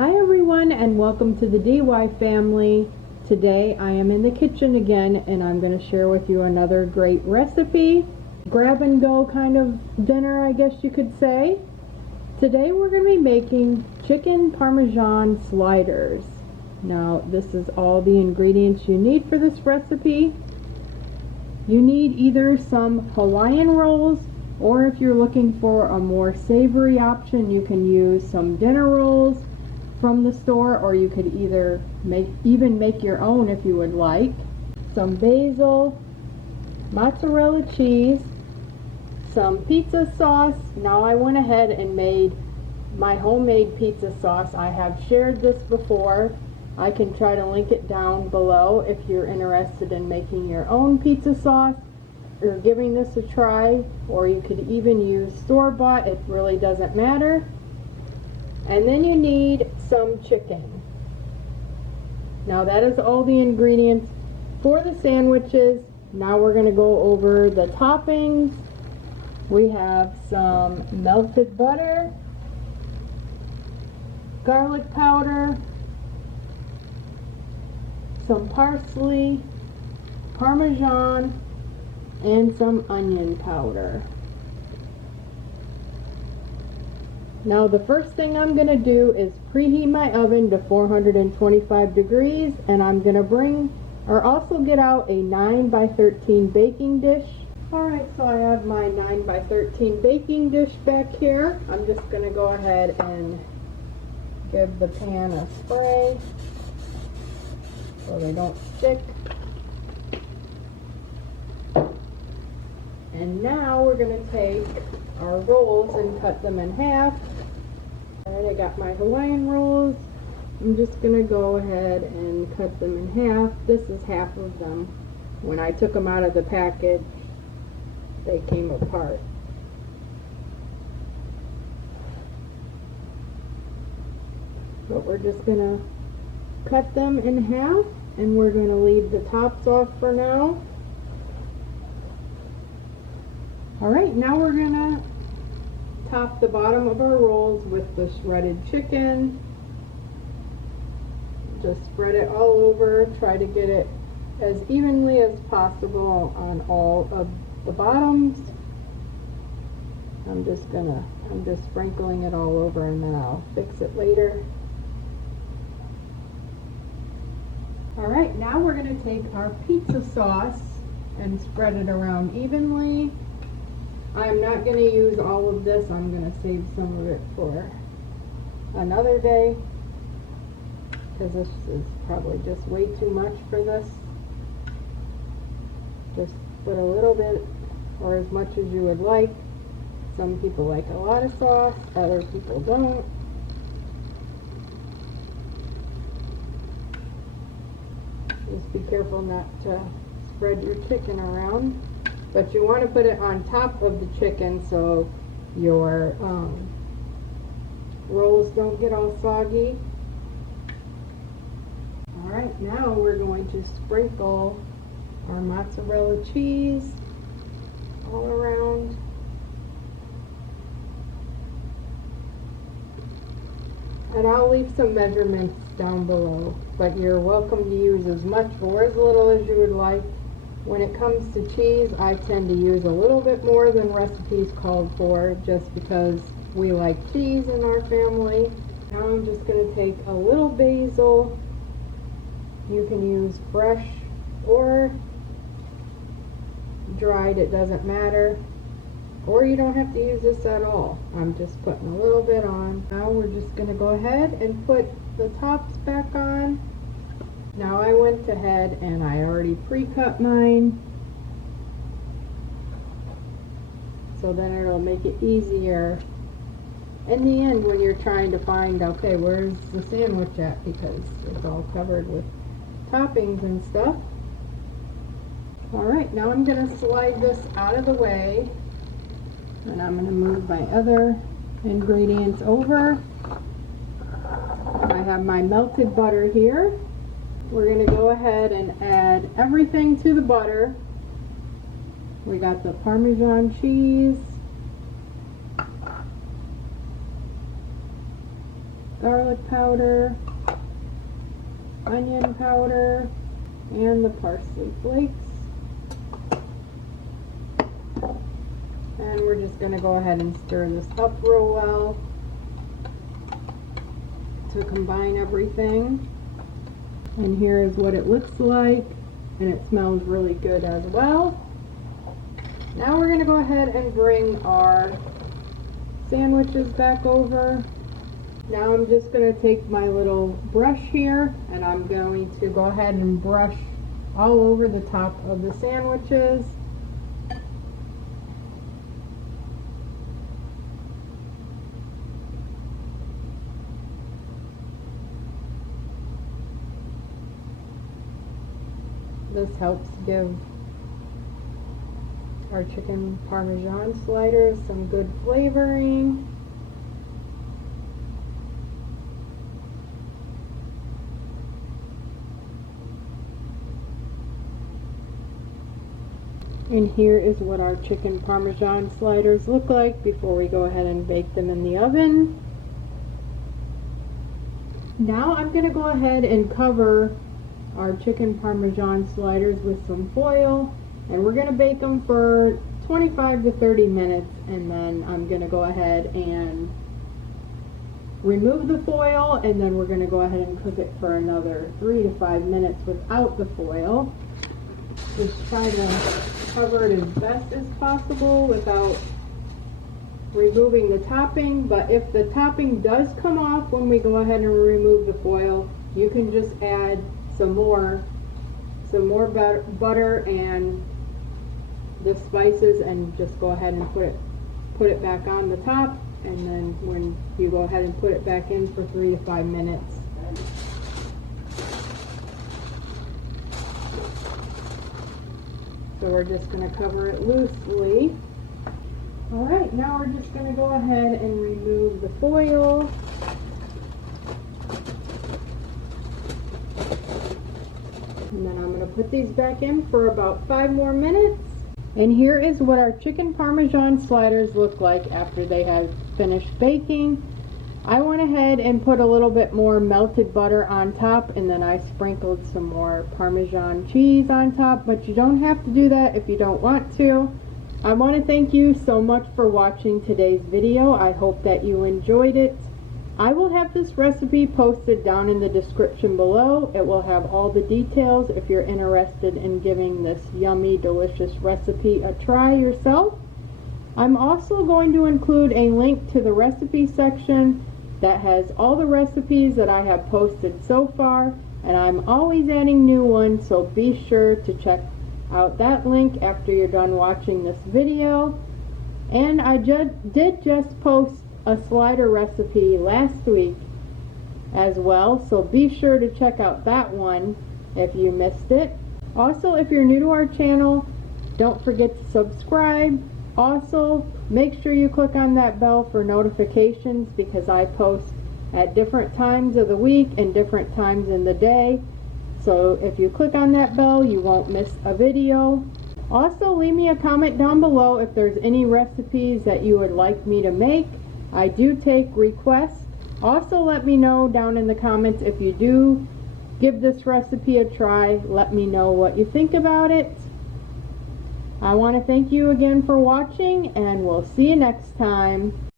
Hi everyone, and welcome to the DY family. Today I am in the kitchen again and I'm going to share with you another great recipe. Grab and go kind of dinner, I guess you could say. Today we're going to be making chicken Parmesan sliders. Now this is all the ingredients you need for this recipe. You need either some Hawaiian rolls, or if you're looking for a more savory option, you can use some dinner rolls from the store, or you could either make your own if you would like. Some basil, mozzarella cheese, some pizza sauce. Now I went ahead and made my homemade pizza sauce. I have shared this before. I can try to link it down below if you're interested in making your own pizza sauce or giving this a try, or you could even use store-bought. It really doesn't matter. And then you need some chicken. Now that is all the ingredients for the sandwiches. Now we're going to go over the toppings. We have some melted butter, garlic powder, some parsley, Parmesan, and some onion powder. Now the first thing I'm going to do is preheat my oven to 425 degrees, and I'm going to also get out a 9x13 baking dish. Alright, so I have my 9x13 baking dish back here. I'm just going to go ahead and give the pan a spray so they don't stick. And now we're going to take our rolls and cut them in half. Alright, I got my Hawaiian rolls. I'm just going to go ahead and cut them in half. This is half of them. When I took them out of the package, they came apart. But we're just going to cut them in half, and we're going to leave the tops off for now. Alright, now we're going to top the bottom of our rolls with the shredded chicken. Just spread it all over. Try to get it as evenly as possible on all of the bottoms. I'm just sprinkling it all over, and then I'll fix it later. Alright, now we're going to take our pizza sauce and spread it around evenly. I'm not going to use all of this. I'm going to save some of it for another day, because this is probably just way too much for this. Just put a little bit, or as much as you would like. Some people like a lot of sauce, other people don't. Just be careful not to spread your chicken around. But you want to put it on top of the chicken so your rolls don't get all soggy. Alright, now we're going to sprinkle our mozzarella cheese all around. And I'll leave some measurements down below, but you're welcome to use as much or as little as you would like. When it comes to cheese, I tend to use a little bit more than recipes called for, just because we like cheese in our family. Now I'm just going to take a little basil. You can use fresh or dried, it doesn't matter. Or you don't have to use this at all. I'm just putting a little bit on. Now we're just going to go ahead and put the tops back on. Now I went ahead and I already pre-cut mine, so then it'll make it easier in the end when you're trying to find, okay, where's the sandwich at, because it's all covered with toppings and stuff. Alright, now I'm going to slide this out of the way, and I'm going to move my other ingredients over. I have my melted butter here. We're going to go ahead and add everything to the butter. We got the Parmesan cheese, garlic powder, onion powder, and the parsley flakes. And we're just going to go ahead and stir this up real well to combine everything. And here is what it looks like, and it smells really good as well. Now we're going to go ahead and bring our sandwiches back over. Now I'm just going to take my little brush here, and I'm going to go ahead and brush all over the top of the sandwiches. This helps give our chicken Parmesan sliders some good flavoring. And here is what our chicken Parmesan sliders look like before we go ahead and bake them in the oven. Now I'm going to go ahead and cover our chicken Parmesan sliders with some foil, and we're going to bake them for 25 to 30 minutes, and then I'm going to go ahead and remove the foil, and then we're going to go ahead and cook it for another 3 to 5 minutes without the foil. Just try to cover it as best as possible without removing the topping, but if the topping does come off when we go ahead and remove the foil, you can just add some more butter and the spices and just go ahead and put it back on the top, and then when you go ahead and put it back in for 3 to 5 minutes. So we're just going to cover it loosely. Alright, now we're just going to go ahead and remove the foil. And then I'm going to put these back in for about 5 more minutes. And here is what our chicken Parmesan sliders look like after they have finished baking. I went ahead and put a little bit more melted butter on top, and then I sprinkled some more Parmesan cheese on top, but you don't have to do that if you don't want to. I want to thank you so much for watching today's video. I hope that you enjoyed it. I will have this recipe posted down in the description below. It will have all the details if you're interested in giving this yummy, delicious recipe a try yourself. I'm also going to include a link to the recipe section that has all the recipes that I have posted so far, and I'm always adding new ones, so be sure to check out that link after you're done watching this video. And I did just post a slider recipe last week as well, so be sure to check out that one if you missed it. Also, if you're new to our channel, don't forget to subscribe. Also, make sure you click on that bell for notifications, because I post at different times of the week and different times in the day. So if you click on that bell, you won't miss a video. Also, leave me a comment down below if there's any recipes that you would like me to make. I do take requests. Also, let me know down in the comments if you do give this recipe a try. Let me know what you think about it. I want to thank you again for watching, and we'll see you next time.